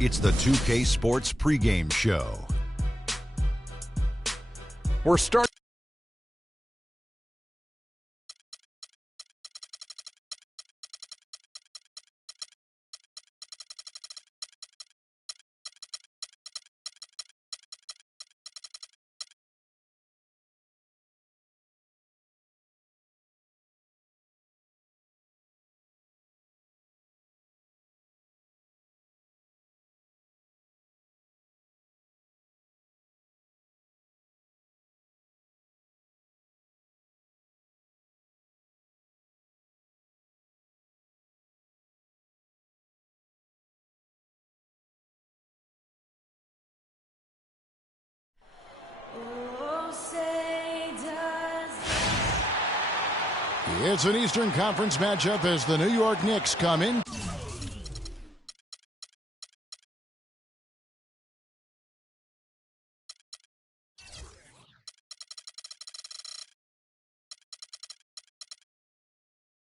It's the 2K Sports pregame show. We're starting. It's an Eastern Conference matchup as the New York Knicks come in.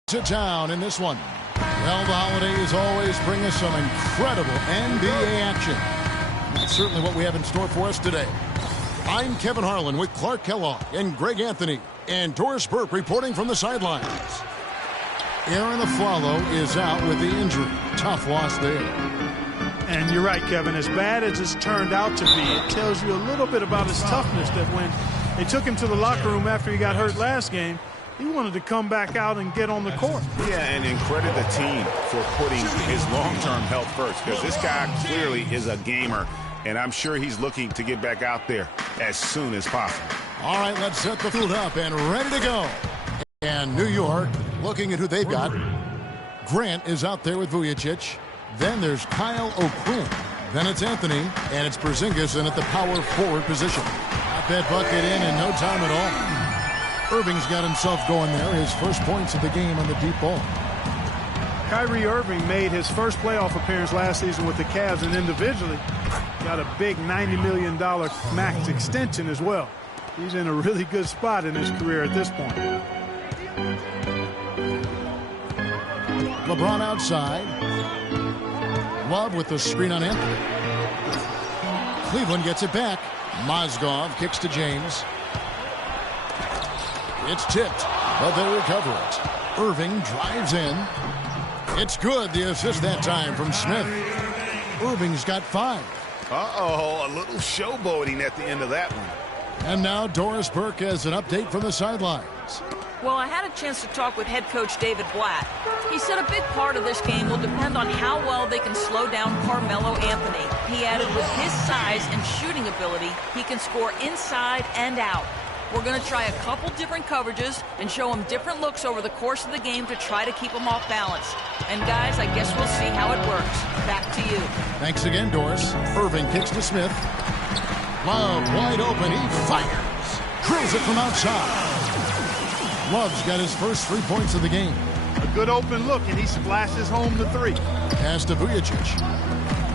To town in this one. Well, the holidays always bring us some incredible NBA action. That's certainly what we have in store for us today. I'm Kevin Harlan with Clark Kellogg and Greg Anthony. And Doris Burke reporting from the sidelines. Aaron Aflalo is out with the injury. Tough loss there. And you're right, Kevin. As bad as it's turned out to be, it tells you a little bit about his toughness, that when they took him to the locker room after he got hurt last game, he wanted to come back out and get on the court. Yeah, and credit the team for putting his long-term health first, because this guy clearly is a gamer, and I'm sure he's looking to get back out there as soon as possible. All right, let's set the field up and ready to go. And New York, looking at who they've got. Grant is out there with Vujicic. Then there's Kyle O'Quinn. Then it's Anthony, and it's Porzingis in at the power forward position. Got that bucket in no time at all. Irving's got himself going there. His first points of the game on the deep ball. Kyrie Irving made his first playoff appearance last season with the Cavs, and individually got a big $90 million max extension as well. He's in a really good spot in his career at this point. LeBron outside. Love with the screen on Anthony. Cleveland gets it back. Mozgov kicks to James. It's tipped, but they recover it. Irving drives in. It's good. The assist that time from Smith. Irving's got 5. Uh-oh, a little showboating at the end of that one. And now Doris Burke has an update from the sidelines. Well, I had a chance to talk with head coach David Blatt. He said a big part of this game will depend on how well they can slow down Carmelo Anthony. He added with his size and shooting ability, he can score inside and out. We're going to try a couple different coverages and show him different looks over the course of the game to try to keep him off balance. And guys, I guess we'll see how it works. Back to you. Thanks again, Doris. Irving kicks to Smith. Love wide open. He fires. Drills it from outside. Love's got his first 3 points of the game. A good open look, and he splashes home the 3. Pass to Vujicic.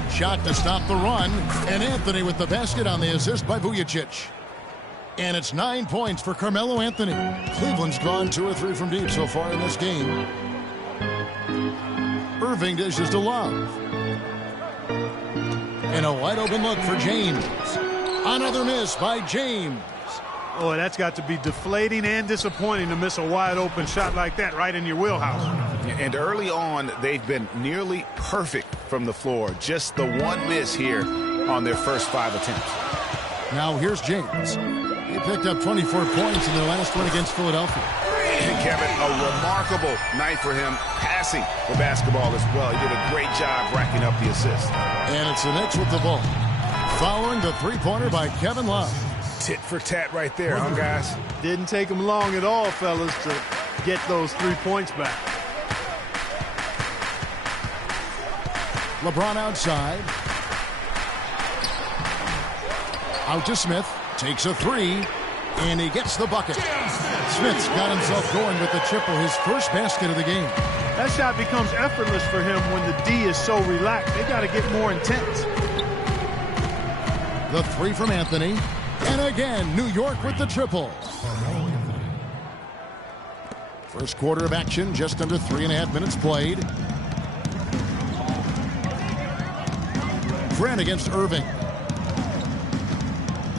Shot to stop the run. And Anthony with the basket on the assist by Vujicic. And it's 9 points for Carmelo Anthony. Cleveland's gone 2 or 3 from deep so far in this game. Irving dishes to Love. And a wide open look for James. Another miss by James. Oh, that's got to be deflating and disappointing to miss a wide open shot like that right in your wheelhouse. And early on, they've been nearly perfect from the floor. Just the one miss here on their first 5 attempts. Now here's James. He picked up 24 points in their last one against Philadelphia. And Kevin, a remarkable night for him passing the basketball as well. He did a great job racking up the assist. And it's the Knicks with the ball. Following the three-pointer by Kevin Love. Tit for tat right there, huh, guys? Didn't take him long at all, fellas, to get those 3 points back. LeBron outside. Out to Smith. Takes a three. And he gets the bucket. Smith's got himself going with the triple, his first basket of the game. That shot becomes effortless for him when the D is so relaxed. They got to get more intense. The three from Anthony. And again, New York with the triple. First quarter of action, just under 3.5 minutes played. Grant against Irving.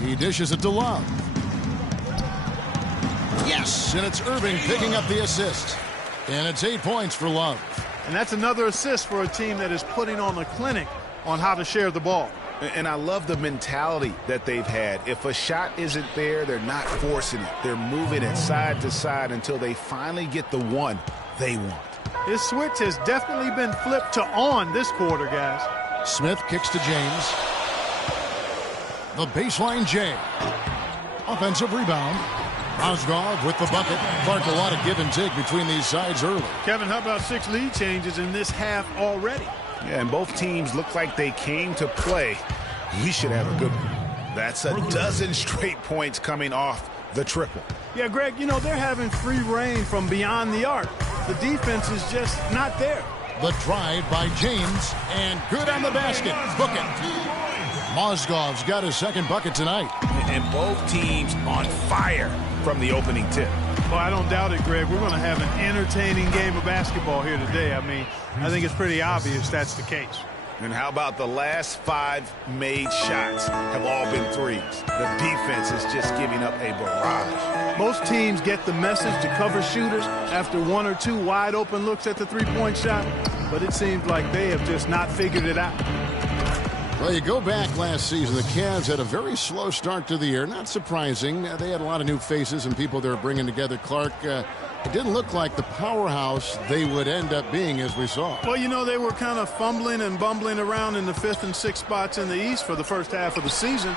He dishes it to Love. Yes, and it's Irving picking up the assist. And it's 8 points for Love. And that's another assist for a team that is putting on a clinic on how to share the ball. And I love the mentality that they've had. If a shot isn't there, they're not forcing it. They're moving it side to side until they finally get the one they want. His switch has definitely been flipped to on this quarter, guys. Smith kicks to James. The baseline J. Offensive rebound. Mozgov with the bucket. Clark, a lot of give and take between these sides early. Kevin, how about 6 lead changes in this half already? Yeah, and both teams look like they came to play. We should have a good one. That's a dozen straight points coming off the triple. Yeah, Greg, you know, they're having free reign from beyond the arc. The defense is just not there. The drive by James, and good on the basket. Book it. Mozgov's got his second bucket tonight. And both teams on fire from the opening tip. Well, I don't doubt it, Greg. We're going to have an entertaining game of basketball here today. I mean, I think it's pretty obvious that's the case. And how about the last 5 made shots have all been threes? The defense is just giving up a barrage. Most teams get the message to cover shooters after 1 or 2 wide open looks at the three-point shot, but it seems like they have just not figured it out. Well, you go back last season, the Cavs had a very slow start to the year. Not surprising. They had a lot of new faces and people they were bringing together. Clark, it didn't look like the powerhouse they would end up being, as we saw. Well, you know, they were kind of fumbling and bumbling around in the 5th and 6th spots in the East for the first half of the season.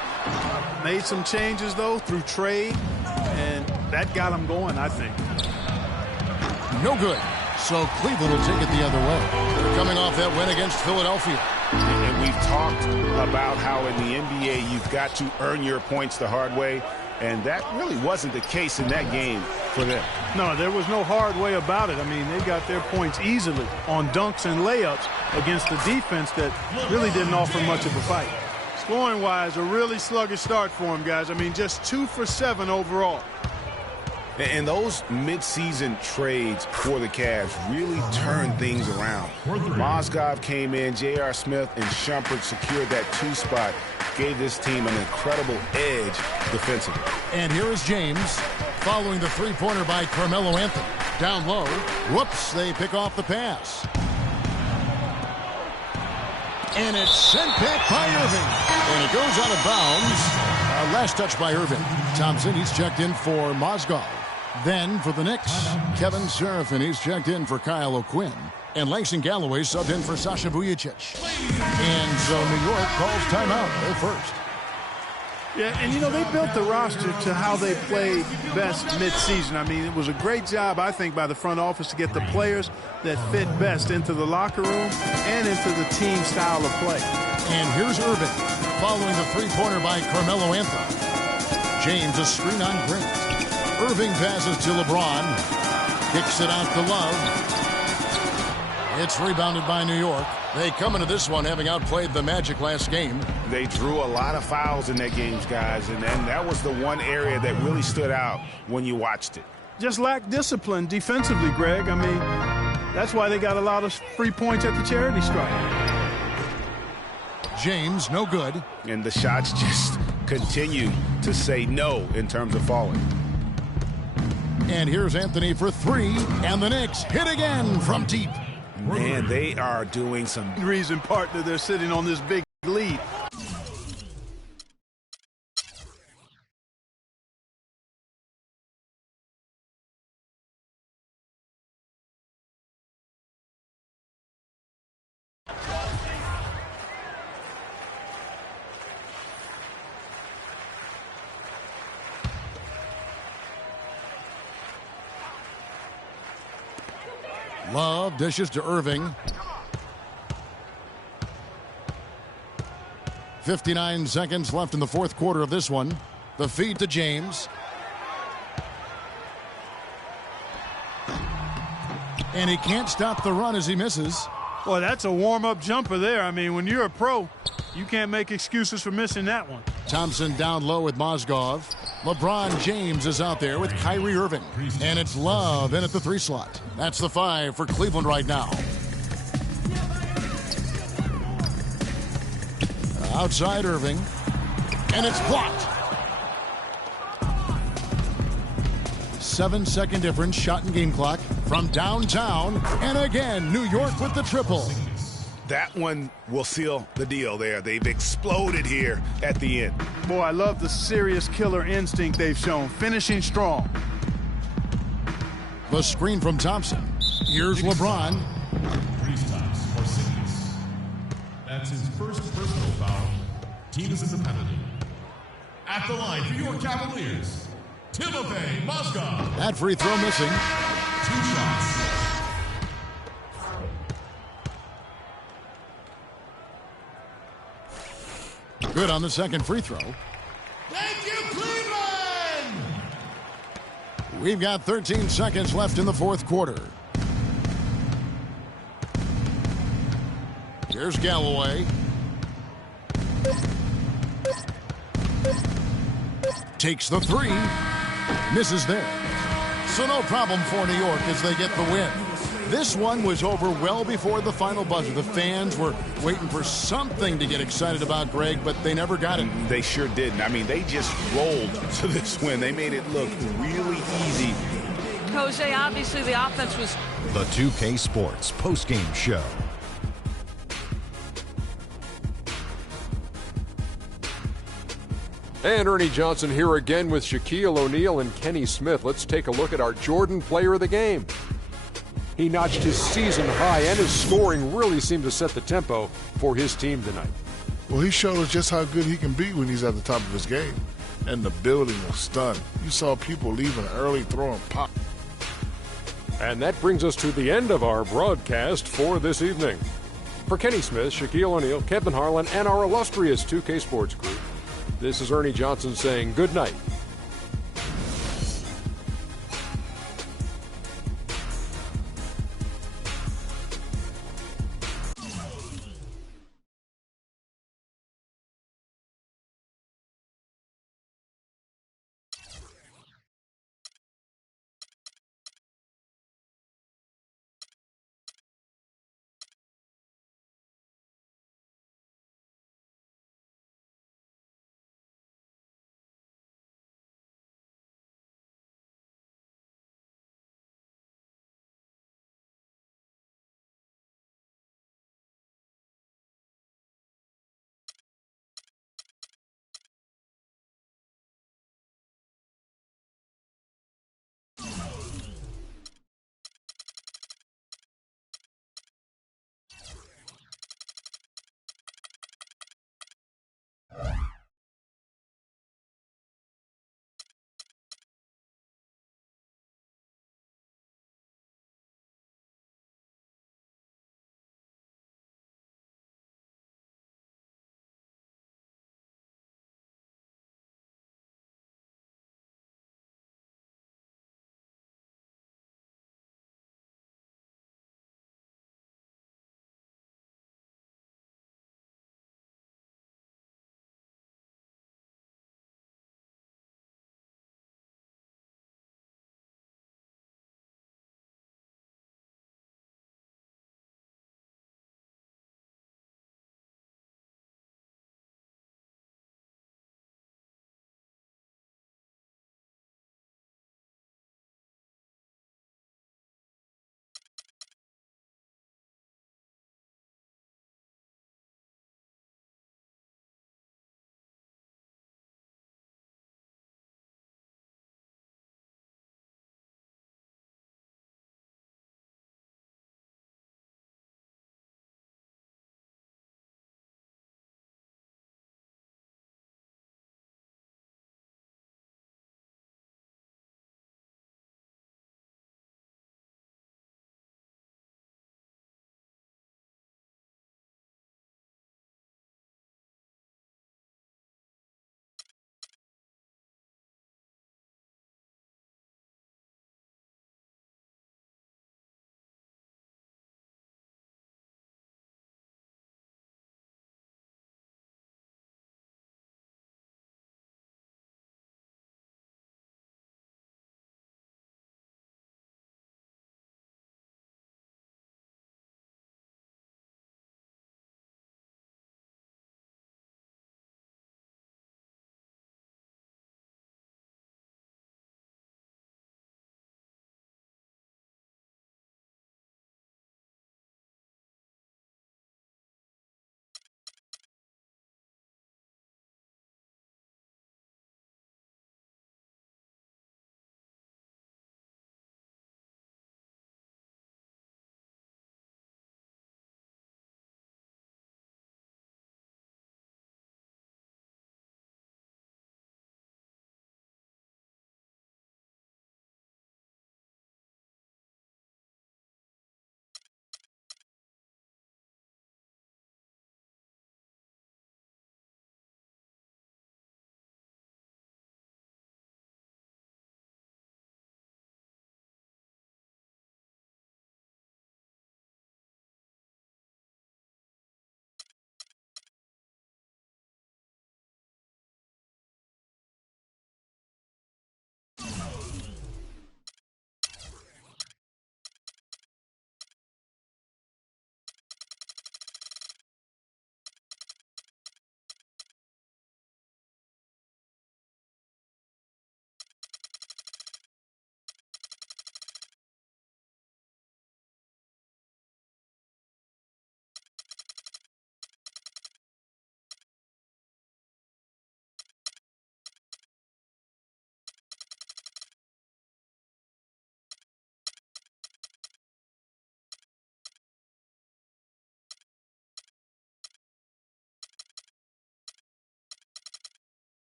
Made some changes, though, through trade, and that got them going, I think. No good. So Cleveland will take it the other way. They're coming off that win against Philadelphia. And we've talked about how in the NBA you've got to earn your points the hard way, and that really wasn't the case in that game for them. No, there was no hard way about it. I mean, they got their points easily on dunks and layups against the defense that really didn't offer much of a fight. Scoring-wise, a really sluggish start for them, guys. I mean, just 2 for 7 overall. And those midseason trades for the Cavs really turned things around. Mozgov came in, J.R. Smith and Shumpert secured that 2 spot, gave this team an incredible edge defensively. And here is James following the three-pointer by Carmelo Anthony. Down low. Whoops, they pick off the pass. And it's sent back by Irving. And it goes out of bounds. Last touch by Irving. Thompson, he's checked in for Mozgov. Then for the Knicks, Kevin Seraphin, he's checked in for Kyle O'Quinn. And Langston Galloway subbed in for Sasha Vujicic. And so New York calls timeout. They're first. Yeah, and you know, they built the roster to how they played best midseason. I mean, it was a great job, I think, by the front office to get the players that fit best into the locker room and into the team style of play. And here's Irving following the three-pointer by Carmelo Anthony. James, a screen on Grant. Irving passes to LeBron. Kicks it out to Love. It's rebounded by New York. They come into this one having outplayed the Magic last game. They drew a lot of fouls in that game, guys, and that was the one area that really stood out when you watched it. Just lacked discipline defensively, Greg. I mean, that's why they got a lot of free points at the charity stripe. James, no good. And the shots just continue to say no in terms of falling. And here's Anthony for 3, and the Knicks hit again from deep. Man, they are doing some reason partner they're sitting on this big lead. Love dishes to Irving. 59 seconds left in the fourth quarter of this one. The feed to James. And he can't stop the run as he misses. Boy, that's a warm-up jumper there. I mean, when you're a pro, you can't make excuses for missing that one. Thompson down low with Mozgov. LeBron James is out there with Kyrie Irving. And it's Love in at the 3 slot. That's the 5 for Cleveland right now. Outside Irving. And it's blocked. 7-second difference, shot and game clock from downtown. And again, New York with the triple. That one will seal the deal there. They've exploded here at the end. Boy, I love the serious killer instinct they've shown, finishing strong. The screen from Thompson. Here's LeBron. That's his first personal foul. Team is in the penalty. At the line for your Cavaliers, Timofey Mozgov. That free throw missing. 2 shots. Good on the second free throw. Thank you, Cleveland! We've got 13 seconds left in the fourth quarter. Here's Galloway. Takes the 3. Misses there. So no problem for New York as they get the win. This one was over well before the final buzzer. The fans were waiting for something to get excited about, Greg, but they never got it. They sure didn't. I mean, they just rolled to this win. They made it look really easy. Jose, obviously the offense was... The 2K Sports postgame show. And Ernie Johnson here again with Shaquille O'Neal and Kenny Smith. Let's take a look at our Jordan player of the game. He notched his season high, and his scoring really seemed to set the tempo for his team tonight. Well, he showed us just how good he can be when he's at the top of his game. And the building was stunned. You saw people leaving early, throwing pop. And that brings us to the end of our broadcast for this evening. For Kenny Smith, Shaquille O'Neal, Kevin Harlan, and our illustrious 2K Sports Group, this is Ernie Johnson saying good night.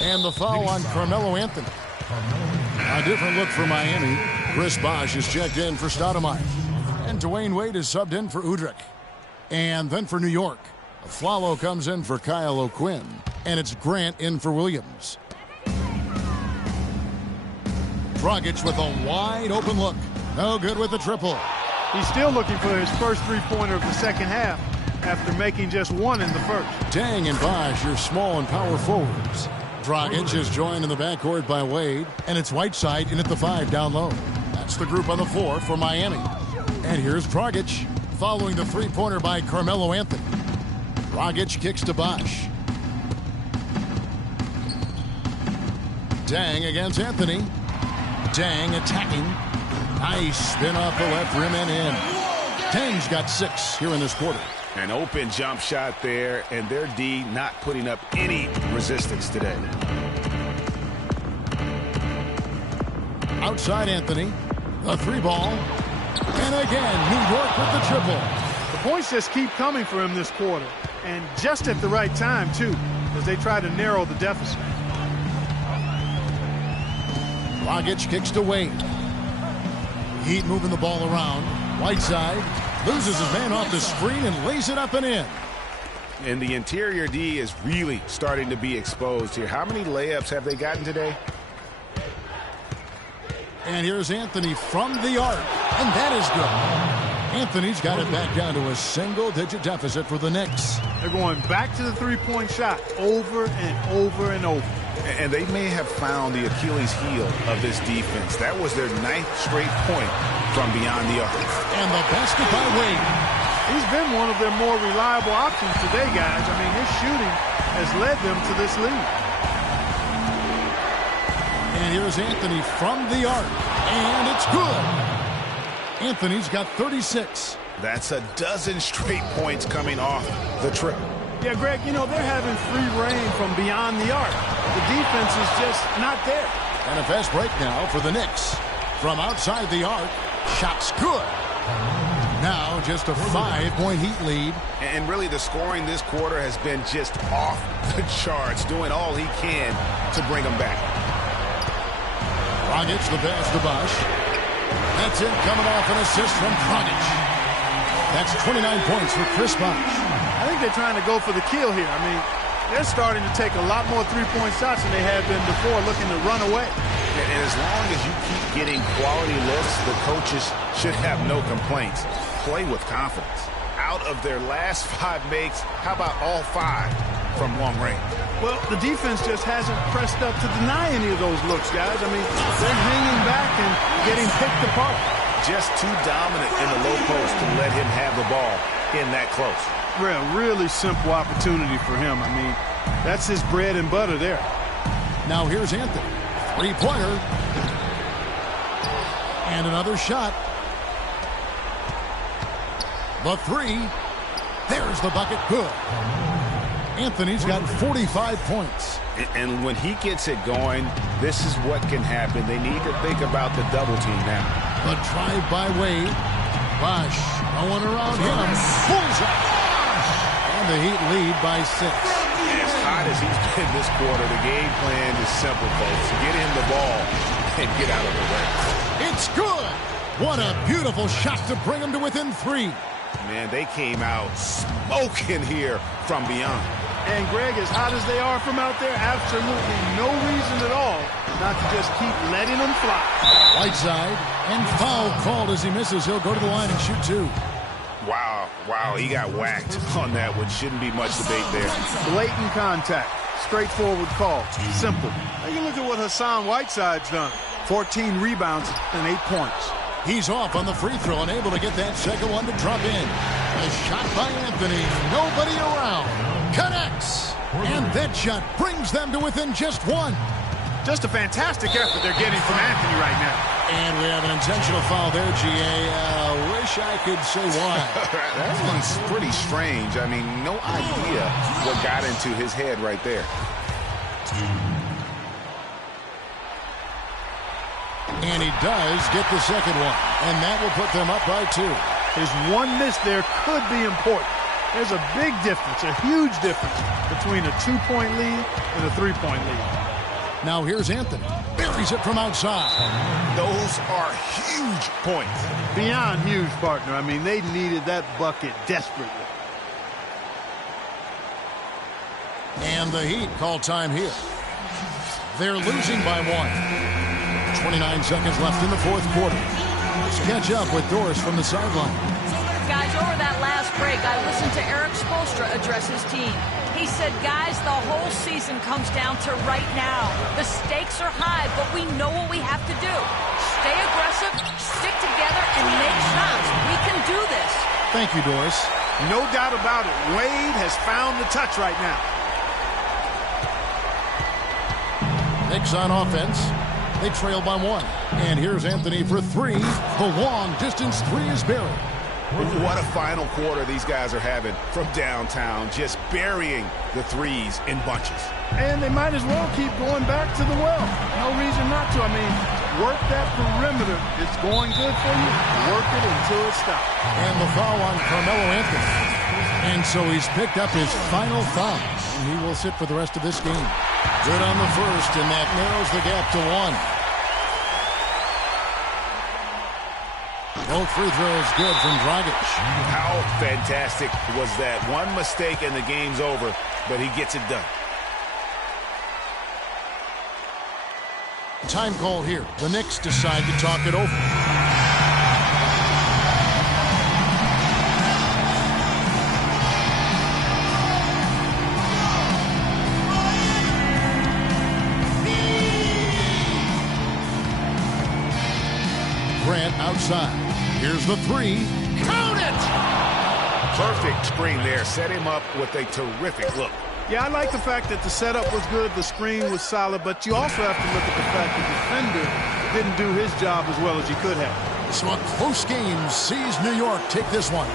And the foul on Carmelo Anthony. A different look for Miami. Chris Bosh is checked in for Stoudemire. And Dwayne Wade is subbed in for Udrih. And then for New York, Flalo comes in for Kyle O'Quinn. And it's Grant in for Williams. Dragic with a wide open look. No good with the triple. He's still looking for his first three-pointer of the second half after making just one in the first. Dang and Bosh, your small and power forwards. Dragic is joined in the backcourt by Wade, and it's Whiteside in at the 5 down low. That's the group on the floor for Miami. And here's Dragic, following the three-pointer by Carmelo Anthony. Dragic kicks to Bosh. Dang against Anthony. Dang attacking. Nice spin off the left rim and in. Dang's got 6 here in this quarter. An open jump shot there, and their D not putting up any resistance today. Outside Anthony. The 3-ball. And again, New York with the triple. The points just keep coming for him this quarter. And just at the right time, too, as they try to narrow the deficit. Dragic kicks to Wade. Heat moving the ball around. Whiteside loses his man off the screen and lays it up and in. And the interior D is really starting to be exposed here. How many layups have they gotten today? And here's Anthony from the arc. And that is good. Anthony's got it back down to a single-digit deficit for the Knicks. They're going back to the three-point shot over and over and over. And they may have found the Achilles heel of this defense. That was their 9th straight point from beyond the arc. And the basket by Wade. He's been one of their more reliable options today, guys. I mean, his shooting has led them to this lead. And here's Anthony from the arc. And it's good. Anthony's got 36. That's a dozen straight points coming off the trip. Yeah, Greg, you know, they're having free reign from beyond the arc. The defense is just not there. And a fast break now for the Knicks. From outside the arc, shot's good. Now just a 5-point Heat lead. And really the scoring this quarter has been just off the charts, doing all he can to bring them back. Dragic the pass to Bosh. That's it, coming off an assist from Dragic. That's 29 points for Chris Bosh. I think they're trying to go for the kill here. I mean, they're starting to take a lot more three-point shots than they had been before, looking to run away. And as long as you keep getting quality looks, the coaches should have no complaints. Play with confidence. Out of their last 5 makes, how about all 5 from long range? Well, the defense just hasn't pressed up to deny any of those looks, guys. I mean, they're hanging back and getting picked apart. Just too dominant in the low post to let him have the ball in that close. Really simple opportunity for him. I mean, that's his bread and butter there. Now here's Anthony. 3-pointer. And another shot. The 3. There's the bucket. Good. Anthony's got 45 points. And when he gets it going, this is what can happen. They need to think about the double team now. The drive by Wade. Bosh, no one around him. Bullseye. And the Heat lead by 6. As hot as he's been this quarter, the game plan is simple, folks. Get him the ball and get out of the way. It's good. What a beautiful shot to bring him to within 3. Man, they came out smoking here from beyond. And, Greg, as hot as they are from out there, absolutely no reason at all not to just keep letting them fly. Whiteside, and foul called as he misses. He'll go to the line and shoot 2. Wow, he got whacked on that one. Shouldn't be much debate there. Blatant contact. Straightforward call. Simple. Take a look at what Hassan Whiteside's done. 14 rebounds and 8 points. He's off on the free throw and able to get that second one to drop in. A shot by Anthony. Nobody around. Connects. And that shot brings them to within just 1. Just a fantastic effort they're getting from Anthony right now. And we have an intentional foul there, G.A. Wish I could say why. That one's pretty strange. I mean, no idea what got into his head right there. And he does get the second one. And that will put them up by 2. His one miss there could be important. There's a big difference, a huge difference between a 2-point lead and a 3-point lead. Now here's Anthony. Buries it from outside. Those are huge points. Beyond huge, partner. I mean, they needed that bucket desperately. And the Heat call time here. They're losing by 1. 29 seconds left in the fourth quarter. Let's catch up with Doris from the sideline. Guys, over that last break, I listened to Eric Spoelstra address his team. He said, guys, the whole season comes down to right now. The stakes are high, but we know what we have to do. Stay aggressive, stick together, and make shots. We can do this. Thank you, Doris. No doubt about it. Wade has found the touch right now. Knicks on offense. They trail by 1. And here's Anthony for 3. The long-distance 3 is buried. What a final quarter these guys are having from downtown, just burying the threes in bunches. And they might as well keep going back to the well. No reason not to. I mean, work that perimeter. It's going good for you. Work it until it stops. And the foul on Carmelo Anthony. And so he's picked up his final foul. And he will sit for the rest of this game. Good on the first, and that narrows the gap to 1. Both free throws good from Dragic. How fantastic was that? One mistake and the game's over, but he gets it done. Time call here. The Knicks decide to talk it over. Grant outside. Here's the 3. Count it! Perfect screen there. Set him up with a terrific look. Yeah, I like the fact that the setup was good, the screen was solid, but you also have to look at the fact the defender didn't do his job as well as he could have. So a close game sees New York take this one.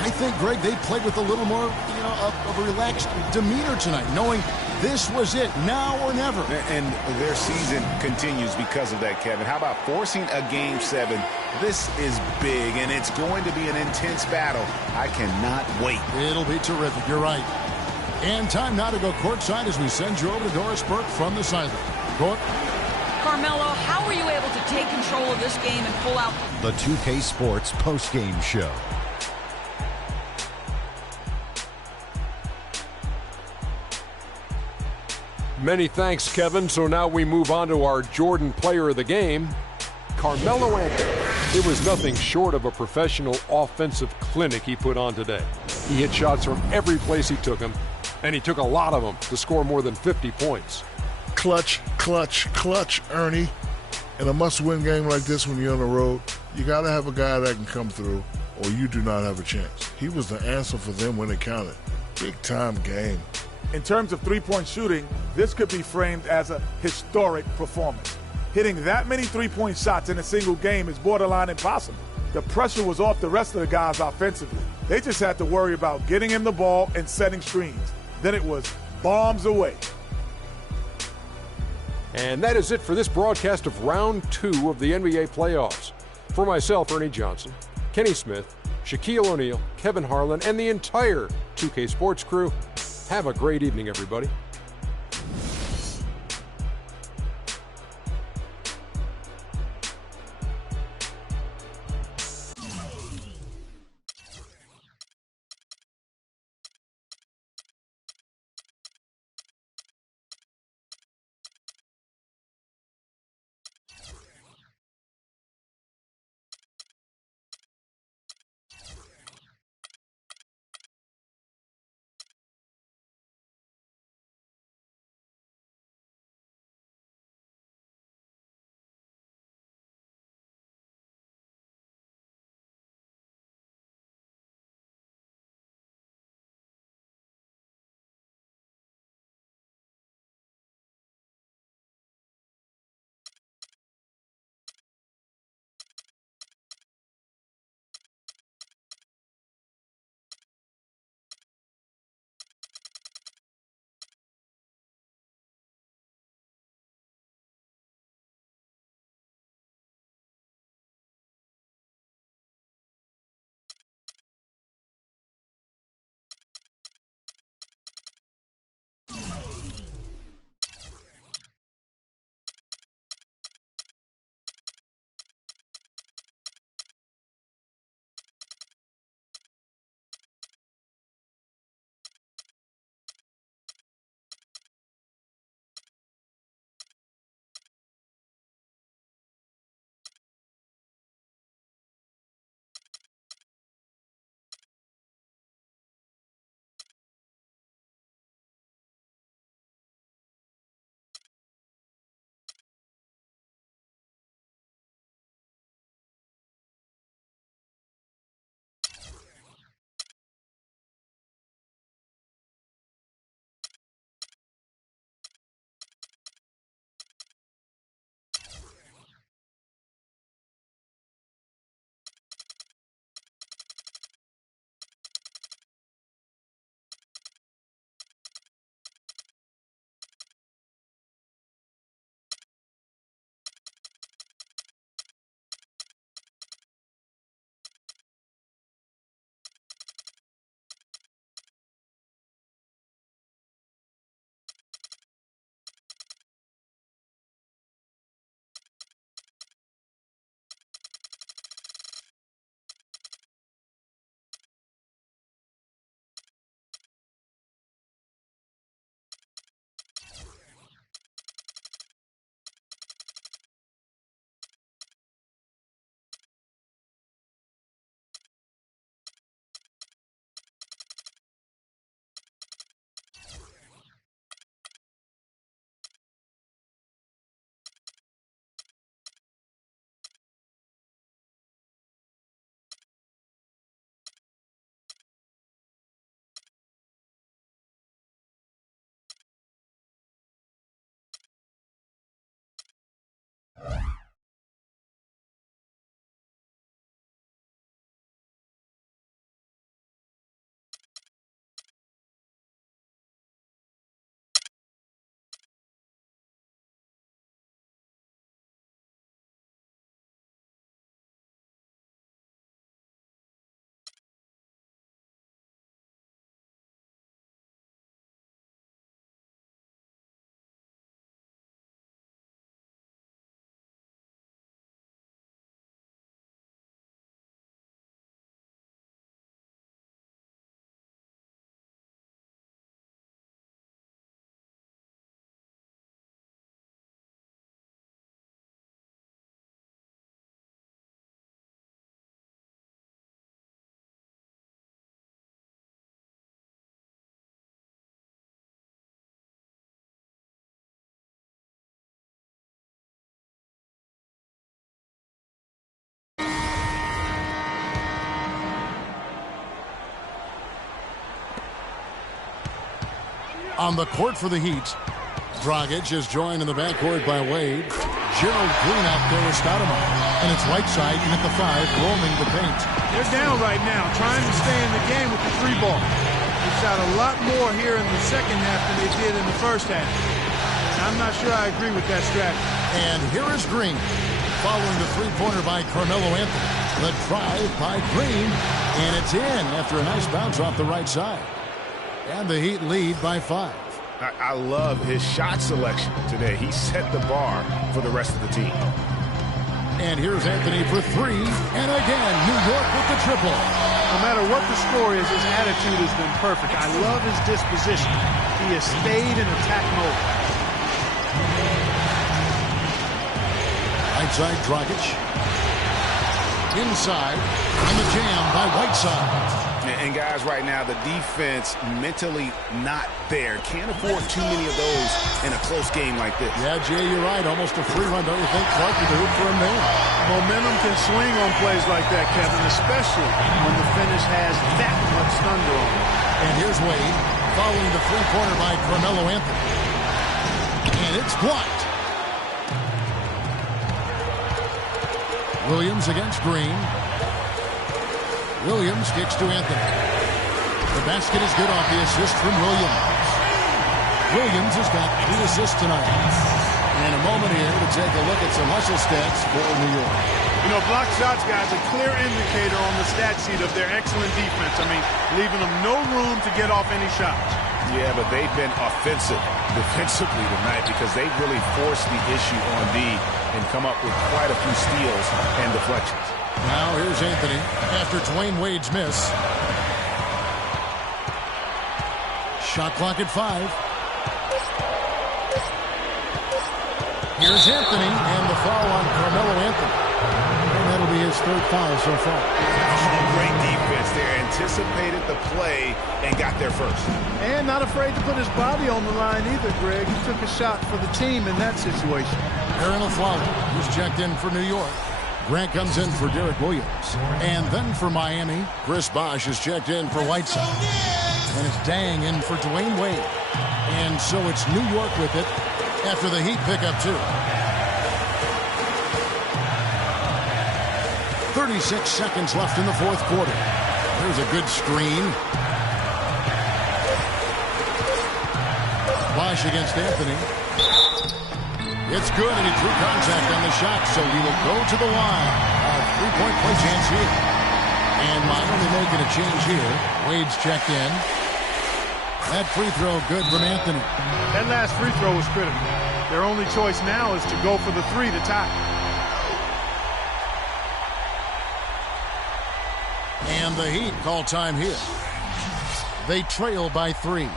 I think, Greg, they played with a little more, of a relaxed demeanor tonight, knowing this was it, now or never. And their season continues because of that, Kevin. How about forcing a Game 7? This is big, and it's going to be an intense battle. I cannot wait. It'll be terrific. You're right. And time now to go courtside as we send you over to Doris Burke from the sideline. Court. Carmelo, how were you able to take control of this game and pull out The 2K Sports postgame show. Many thanks, Kevin. So now we move on to our Jordan player of the game, Carmelo Anthony. It was nothing short of a professional offensive clinic he put on today. He hit shots from every place he took them, and he took a lot of them to score more than 50 points. Clutch, clutch, clutch, Ernie. In a must-win game like this when you're on the road, you got to have a guy that can come through, or you do not have a chance. He was the answer for them when it counted. Big-time game. In terms of three-point shooting, this could be framed as a historic performance. Hitting that many three-point shots in a single game is borderline impossible. The pressure was off the rest of the guys offensively. They just had to worry about getting him the ball and setting screens. Then it was bombs away. And that is it for this broadcast of Round 2 of the NBA playoffs. For myself, Ernie Johnson, Kenny Smith, Shaquille O'Neal, Kevin Harlan, and the entire 2K Sports crew, have a great evening, everybody. On the court for the Heat, Dragic is joined in the backcourt by Wade. Gerald Green out there with Stoudemire. And it's Whiteside in at the 5, roaming the paint. They're down right now, trying to stay in the game with the 3 ball. They shot a lot more here in the second half than they did in the first half. And I'm not sure I agree with that strategy. And here is Green, following the three-pointer by Carmelo Anthony. The drive by Green, and it's in after a nice bounce off the right side. And the Heat lead by 5. I love his shot selection today. He set the bar for the rest of the team. And here's Anthony for 3. And again, New York with the triple. No matter what the score is, his attitude has been perfect. I love his disposition. He has stayed in attack mode. Outside Dragic. Inside. And the jam by Whiteside. And guys, right now, the defense mentally not there. Can't afford too many of those in a close game like this. Yeah, Jay, you're right. Almost a free run, don't you think? Clark with the hoop for him there. Momentum can swing on plays like that, Kevin, especially when the finish has that much thunder on it. And here's Wade, following the three-pointer by Carmelo Anthony. And it's blocked. Williams against Green. Williams kicks to Anthony. The basket is good off the assist from Williams. Williams has got 3 assists tonight. And a moment here to take a look at some hustle stats for New York. You know, block shots, guys, a clear indicator on the stat sheet of their excellent defense. I mean, leaving them no room to get off any shots. Yeah, but they've been offensive defensively tonight because they really forced the issue on D and come up with quite a few steals and deflections. Now here's Anthony after Dwayne Wade's miss. Shot clock at 5. Here's Anthony and the foul on Carmelo Anthony. And that'll be his 3rd foul so far. Great defense there. Anticipated the play and got there first. And not afraid to put his body on the line either, Greg. He took a shot for the team in that situation. Aaron Aflalo, who's checked in for New York. Grant comes in for Derek Williams. And then for Miami, Chris Bosh is checked in for Whiteside. And it's Dang in for Dwayne Wade. And so it's New York with it after the Heat pick up 2. 36 seconds left in the 4th quarter. There's a good screen. Bosh against Anthony. It's good, and he drew contact on the shot, so he will go to the line. A 3-point play chance here. And Miami making a change here. Wade's checked in. That free throw good from Anthony. That last free throw was critical. Their only choice now is to go for the 3 to tie. And the Heat call time here. They trail by 3.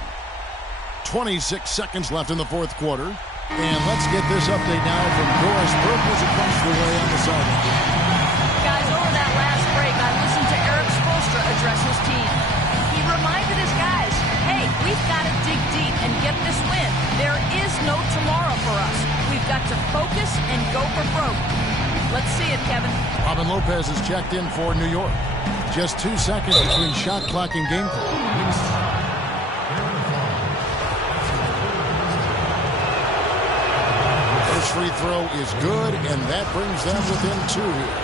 26 seconds left in the 4th quarter. And let's get this update now from Doris Burke as it comes the way on the sideline. Guys, over that last break, I listened to Eric Spoelstra address his team. He reminded his guys, hey, we've got to dig deep and get this win. There is no tomorrow for us. We've got to focus and go for broke. Let's see it, Kevin. Robin Lopez is checked in for New York. Just 2 seconds between shot clock and game clock. Free throw is good, and that brings them within 2 here.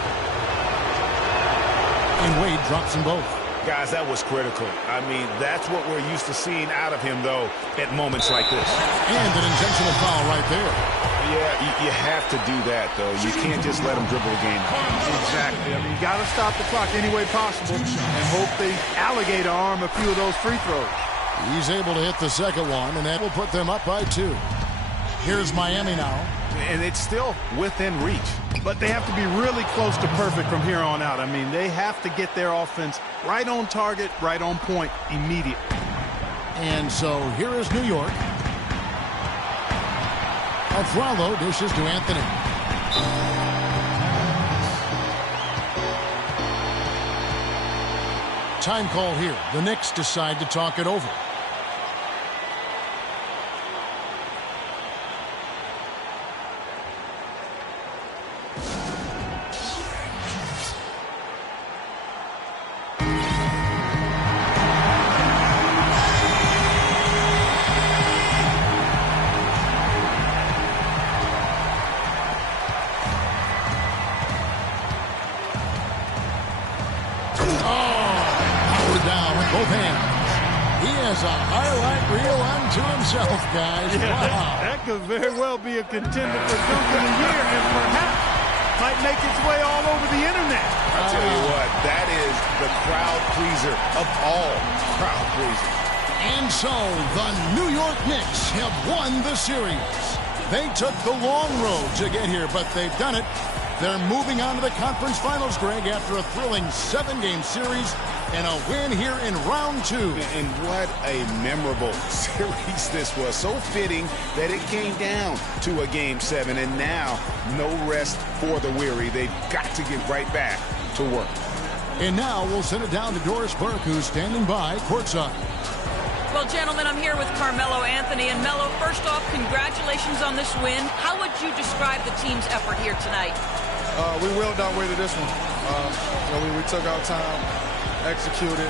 And Wade drops them both. Guys, that was critical. I mean, that's what we're used to seeing out of him, though, at moments like this. And an intentional foul right there. Yeah, you have to do that, though. You can't just let him dribble the game out. Exactly. I mean, you got to stop the clock any way possible and hope they alligator arm a few of those free throws. He's able to hit the second one, and that will put them up by 2. Here's Miami now. And it's still within reach. But they have to be really close to perfect from here on out. I mean, they have to get their offense right on target, right on point immediately. And so here is New York. Aflalo dishes to Anthony. Time call here. The Knicks decide to talk it over. Powered down with both hands. He has a highlight reel unto himself, guys. Yeah, wow. that could very well be a contender for Dunk of the Year, and perhaps might make its way all over the internet. I tell you what, that is the crowd pleaser of all crowd pleasers. And so the New York Knicks have won the series. They took the long road to get here, but they've done it. They're moving on to the conference finals, Greg, after a thrilling 7-game series and a win here in round 2. And what a memorable series this was. So fitting that it came down to a Game 7, and now no rest for the weary. They've got to get right back to work. And now we'll send it down to Doris Burke, who's standing by courtside. Well, gentlemen, I'm here with Carmelo Anthony. And Melo, first off, congratulations on this win. How would you describe the team's effort here tonight? We willed our way to this one. We took our time, executed.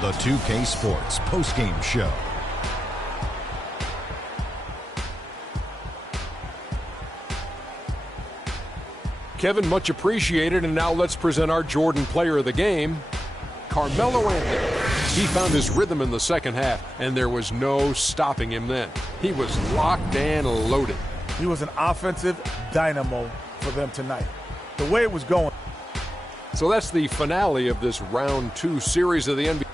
The 2K Sports postgame show. Kevin, much appreciated. And now let's present our Jordan player of the game, Carmelo Anthony. He found his rhythm in the second half, and there was no stopping him then. He was locked and loaded. He was an offensive dynamo for them tonight. The way it was going. So that's the finale of this round 2 series of the NBA.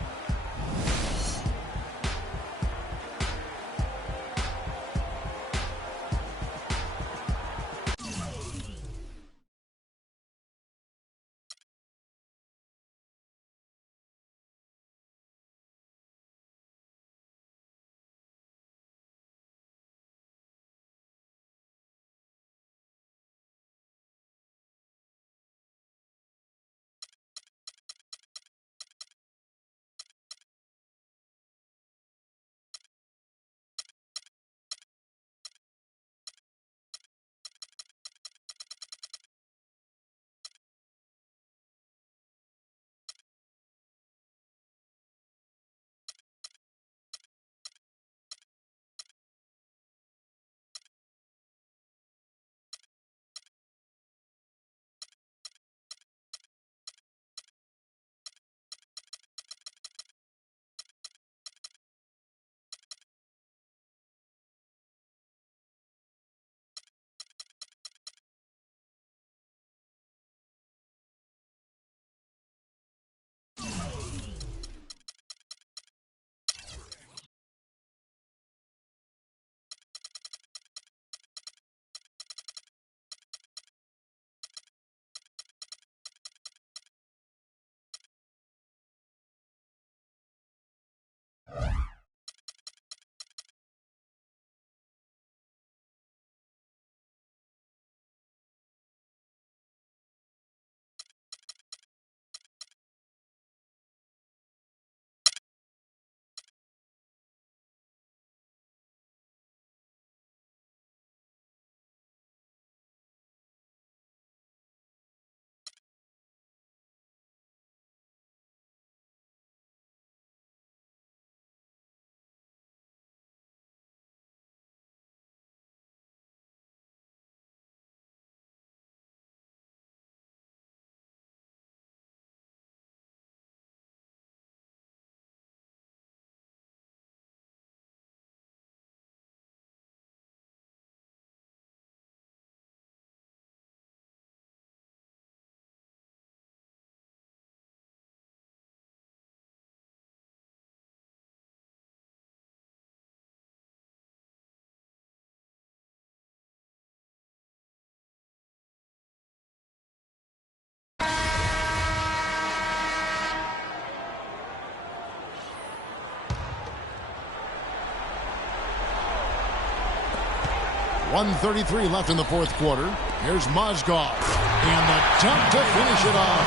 .133 left in the fourth quarter. Here's Mozgov. And the jump to finish it off.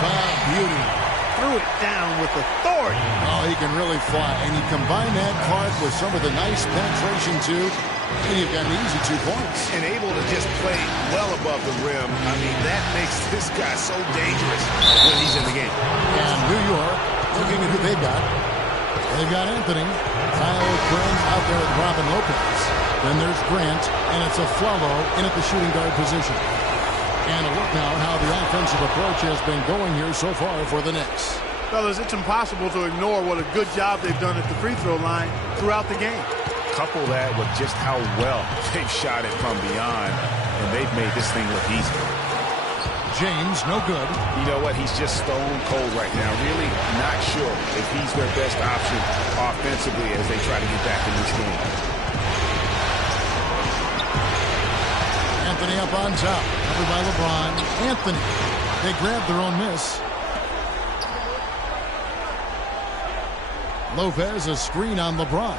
Beauty. Threw it down with authority. Oh, he can really fly. And you combine that, Clark, with some of the nice penetration, too, and you've got an easy 2 points. And able to just play well above the rim. I mean, that makes this guy so dangerous when he's in the game. And New York, looking at who they've got. They've got Anthony. Kyle O'Quinn out there with Robin Lopez. Then there's Grant, and it's a Flello in at the shooting guard position. And a look now at how the offensive approach has been going here so far for the Knicks. Fellas, it's impossible to ignore what a good job they've done at the free throw line throughout the game. Couple that with just how well they've shot it from beyond, and they've made this thing look easy. James, no good. You know what? He's just stone cold right now. Really not sure if he's their best option offensively as they try to get back in this game. Anthony up on top. Covered by LeBron. Anthony. They grab their own miss. Lopez, a screen on LeBron.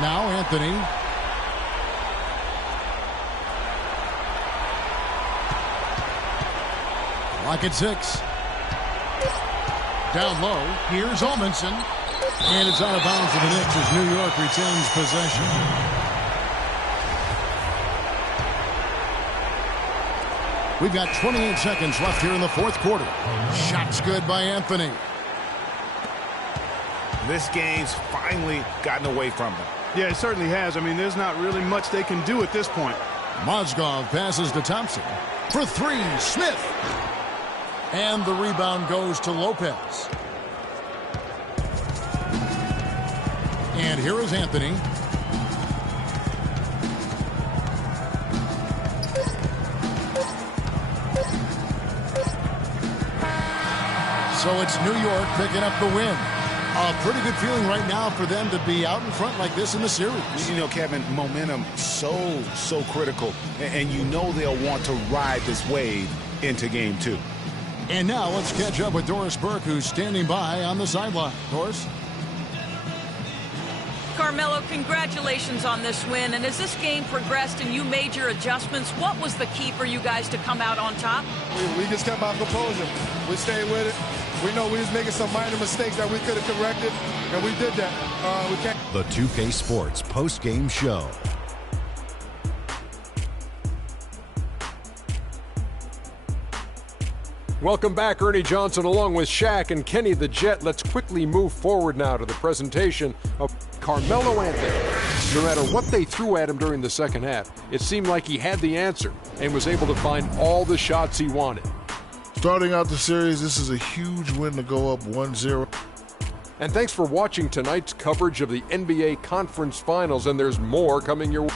Now Anthony. Clock at 6. Down low. Here's Olmanson. And it's out of bounds for the Knicks as New York retains possession. We've got 28 seconds left here in the fourth quarter. Shots good by Anthony. This game's finally gotten away from them. Yeah, it certainly has. I mean, there's not really much they can do at this point. Mozgov passes to Thompson. For 3, Smith. And the rebound goes to Lopez. And here is Anthony. So it's New York picking up the win. A pretty good feeling right now for them to be out in front like this in the series. You know, Kevin, momentum so critical. And you know they'll want to ride this wave into game 2. And now let's catch up with Doris Burke, who's standing by on the sideline. Doris? Carmelo, congratulations on this win. And as this game progressed and you made your adjustments, what was the key for you guys to come out on top? We just kept our composure. We stayed with it. We know we was making some minor mistakes that we could have corrected, and we did that. We can't. The 2K Sports post-game show. Welcome back, Ernie Johnson, along with Shaq and Kenny the Jet. Let's quickly move forward now to the presentation of Carmelo Anthony. No matter what they threw at him during the second half, it seemed like he had the answer and was able to find all the shots he wanted. Starting out the series, this is a huge win to go up 1-0. And thanks for watching tonight's coverage of the NBA Conference Finals, and there's more coming your way.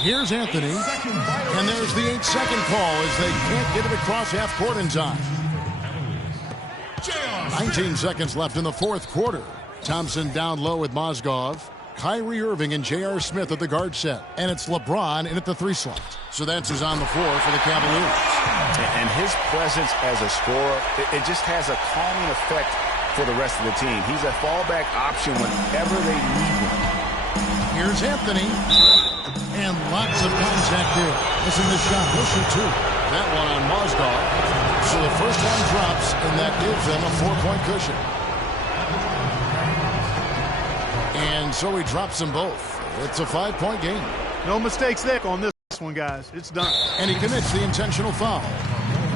Here's Anthony. And there's the 8-second call as they can't get it across half court in time. 19 seconds left in the fourth quarter. Thompson down low with Mozgov. Kyrie Irving and J.R. Smith at the guard set. And it's LeBron in at the 3 slot. So that's who's on the floor for the Cavaliers. And his presence as a scorer, it just has a calming effect for the rest of the team. He's a fallback option whenever they need him. Here's Anthony. And lots of contact there. Missing the shot. He'll shoot 2. That one on Mozgov. So the first one drops, and that gives them a 4-point cushion. And so he drops them both. It's a 5-point game. No mistakes there on this one, guys. It's done. And he commits the intentional foul.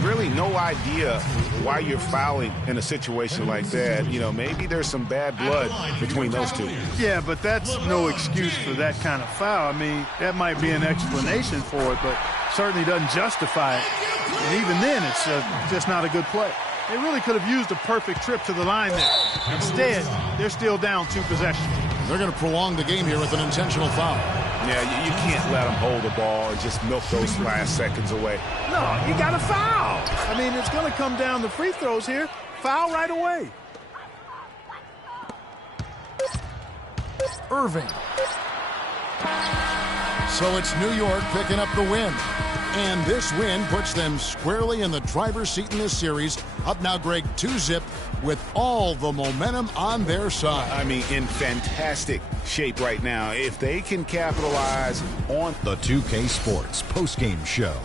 Really no idea why you're fouling in a situation like that. You know, maybe there's some bad blood between those two. Yeah, but that's no excuse for that kind of foul. I mean, that might be an explanation for it, but certainly doesn't justify it. And even then, it's just not a good play. They really could have used a perfect trip to the line there. Instead, they're still down 2 possessions. They're going to prolong the game here with an intentional foul. Yeah, you can't let them hold the ball and just milk those last seconds away. No, you got to foul. I mean, it's going to come down to free throws here. Foul right away. Irving. So it's New York picking up the win. And this win puts them squarely in the driver's seat in this series. Up now, Greg, 2-zip with all the momentum on their side. I mean, in fantastic shape right now. If they can capitalize on the 2K Sports postgame show.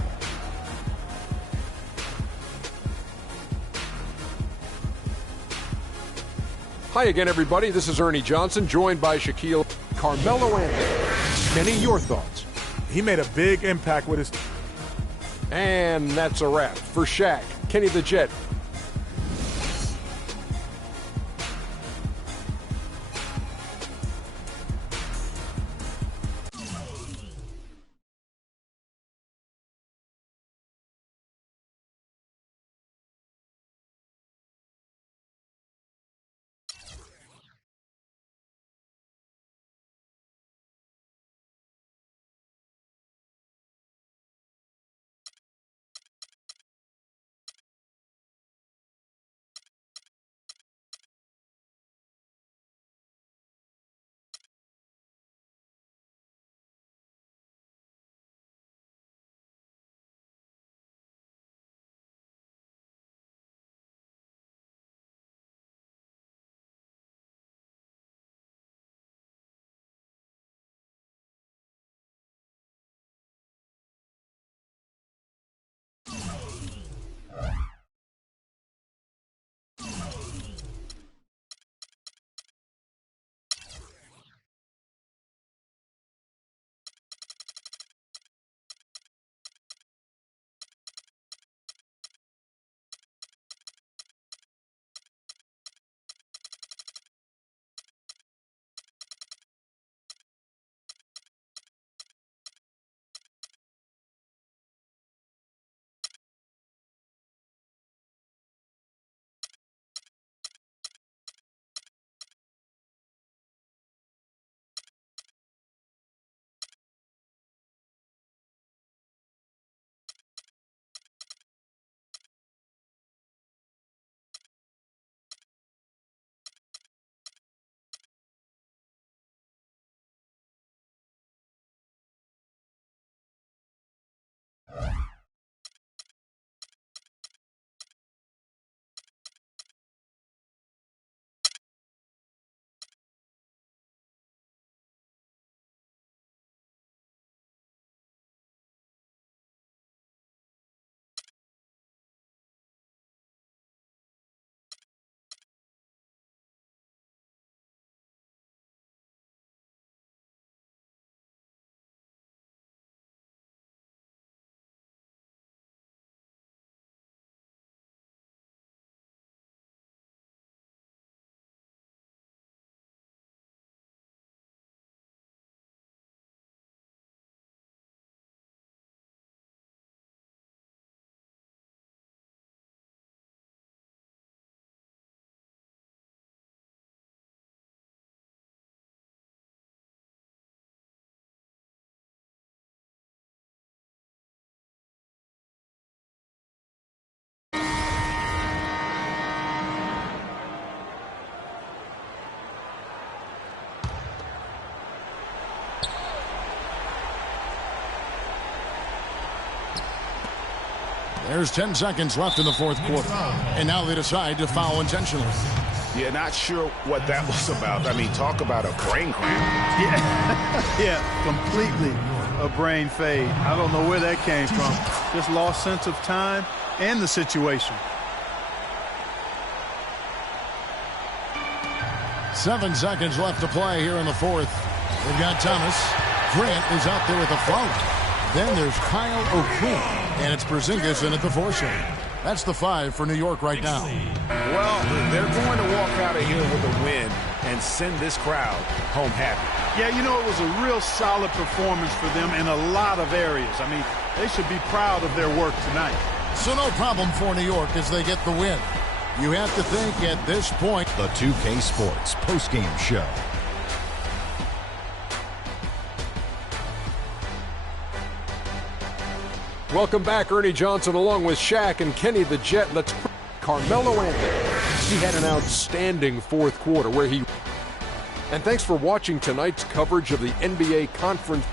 Hi again, everybody. This is Ernie Johnson, joined by Shaquille. Carmelo Anthony. Kenny, your thoughts? He made a big impact with his... And that's a wrap for Shaq, Kenny the Jet, There's 10 seconds left in the fourth quarter. And now they decide to foul intentionally. Yeah, not sure what that was about. I mean, talk about a brain cramp. Yeah, completely a brain fade. I don't know where that came from. Just lost sense of time and the situation. 7 seconds left to play here in the fourth. They've got Thomas. Grant is out there with a foul. Then there's Kyle O'Quinn, and it's Porzingis in at the four-shot. That's the 5 for New York right now. Well, they're going to walk out of here with a win and send this crowd home happy. Yeah, you know, it was a real solid performance for them in a lot of areas. I mean, they should be proud of their work tonight. So no problem for New York as they get the win. You have to think at this point. The 2K Sports postgame show. Welcome back, Ernie Johnson, along with Shaq and Kenny the Jet. Let's Carmelo Anthony. He had an outstanding fourth quarter where he... And thanks for watching tonight's coverage of the NBA Conference.